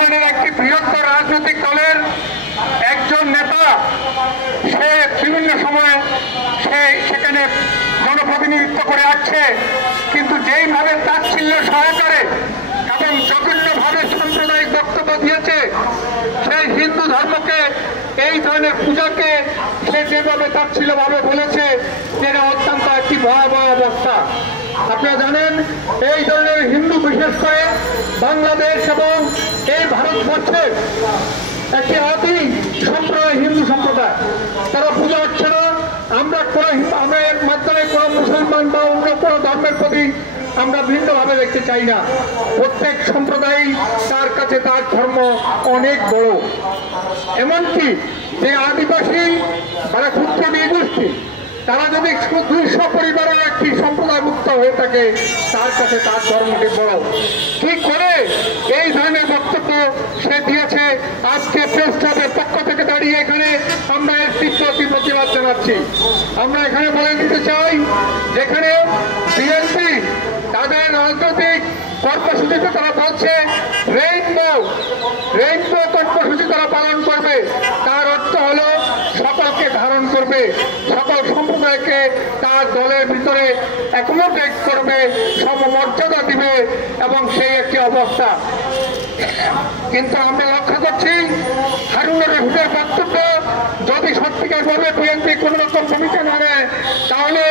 ধরনের একটি বৃহত্তর রাজনৈতিক দলের একজন নেতা, সে বিভিন্ন সময় সেখানে জনপ্রতিনিধিত্ব করে আসছে, কিন্তু যেইভাবে তাচ্ছিল্য সহকারে এবং জঘন্যভাবে সাম্প্রদায়িক বক্তব্য দিয়েছে, সেই হিন্দু ধর্মকে, এই ধরনের পূজাকে সে যেভাবে তাচ্ছিল্যভাবে বলেছে, যেটা অত্যন্ত একটি ভয়াবহ অবস্থা। আপনারা জানেন, এই ধরনের হিন্দু, বিশেষ করে বাংলাদেশ এবং এই ভারতবর্ষের একটি আদি সম্প্রদায় হিন্দু সম্প্রদায়, তারা পূজা হচ্ছে না। আমরা এর মাধ্যমে কোনো মুসলমান বা অন্য কোনো ধর্মের প্রতি আমরা ভিন্নভাবে দেখতে চাই না। প্রত্যেক সম্প্রদায় তার কাছে তার ধর্ম অনেক বড়। এমনকি যে আদিবাসী মানে ক্ষুদ্র নৃগোষ্ঠী, তারা যদি 200 পরিবারের একটি সম্প্রদায় মুক্ত হয়ে থাকে, তার কাছে তার ধর্মটি বড়। কি করে এই ধরনের বক্তব্য সে দিয়েছে, আজকে প্রেস ক্লাবের পক্ষ থেকে দাঁড়িয়ে এখানে আমরা এর তীব্র প্রতিবাদ জানাচ্ছি। আমরা এখানে বলে দিতে চাই, যেখানে বিএনপি তাদের রাজনৈতিক কর্মসূচিতে তারা বলছে রেইনবো কর্মসূচি তারা পালন করবে, তার অর্থ হলো সকলকে ধারণ করবে, সকল সম্প্রদায়কে তার দলের ভিতরে অ্যাকোমোডেট করবে, সমমর্যাদা দিবে, এবং সেই একটি অবস্থা। কিন্তু আমরা লক্ষ্য করছি, হারুনুর রশিদের বক্তব্য যদি সত্যিকার ভাবে বিএনপি কোন রকম ভূমিকা না নেয়, তাহলে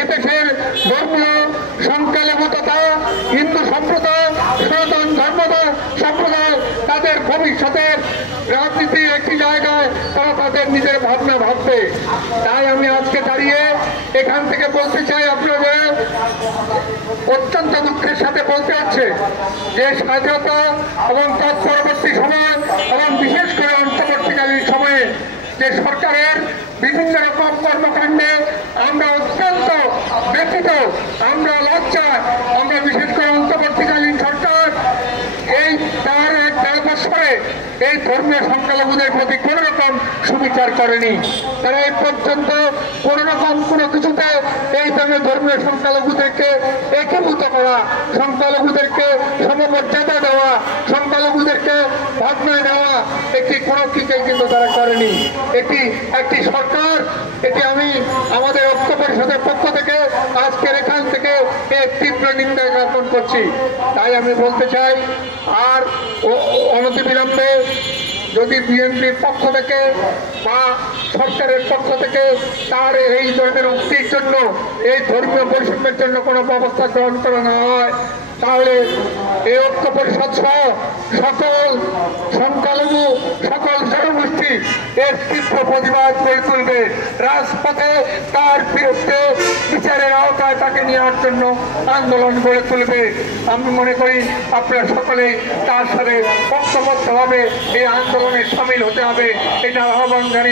এদেশের ধর্মীয় সংখ্যালঘু তথা হিন্দু সম্প্রদায়, সনাতন ধর্ম সম্প্রদায় তাদের ভবিষ্যতের রাজনীতির একটি জায়গায় তারা তাদের নিজের ভাবনা ভাববে। তাই আমি আজকে দাঁড়িয়ে এখান থেকে বলতে চাই, আপনাদের অত্যন্ত দুঃখের সাথে বলতে হচ্ছে যে স্বাধীনতা এবং তার পরবর্তী সময় এবং বিশেষ করে অন্তর্বর্তীকালীন সময়ে যে সরকারের বিভিন্ন রকম কর্মকাণ্ডে আমরা অত্যন্ত ব্যথিত, আমরা লজ্জায়, আমরা বিশেষ করে অন্তর্বর্তীকালীন সরকার এই তার 1-1.5 বছরে এই ধর্মীয় সংখ্যালঘুদের প্রতি কোন রকম সুবিচার করেনি। তারা এই পর্যন্ত কোন রকম কোনো কিছুতে এই ধর্মীয় সংখ্যালঘুদেরকে একীভূত করা, সংখ্যালঘুদেরকে সমমর্যাদা দেওয়া, সংখ্যালঘুদেরকে ভাবনা দেওয়া, কোনো কিছুই কিন্তু তারা করেনি। একটি সরকার, আমি আমাদের ঐক্য পরিষদের পক্ষ থেকে আজকের এখান থেকে এর তীব্র নিন্দা জ্ঞাপন করছি। তাই আমি বলতে চাই, আর অনতিবিলম্বে যদি বিএনপির পক্ষ থেকে বা সরকারের পক্ষ থেকে তার এই ধরনের উক্তির জন্য, এই ধর্মীয় বৈষম্যের জন্য কোনো ব্যবস্থা গ্রহণ করা না হয়, তাহলে এই ঐক্য পরিষদ সহ সকল সংখ্যালঘু, সকল জনগোষ্ঠী এর তীব্র প্রতিবাদ করে তুলবে। রাজপথে তার বিরুদ্ধে বিচারের আওতায় তাকে নেওয়ার জন্য আন্দোলন গড়ে তুলবে। আমি মনে করি আপনারা সকলে তার সাথে ঐক্যবদ্ধভাবে এই আন্দোলনে সামিল হতে হবে, এটা আহ্বান জানিয়ে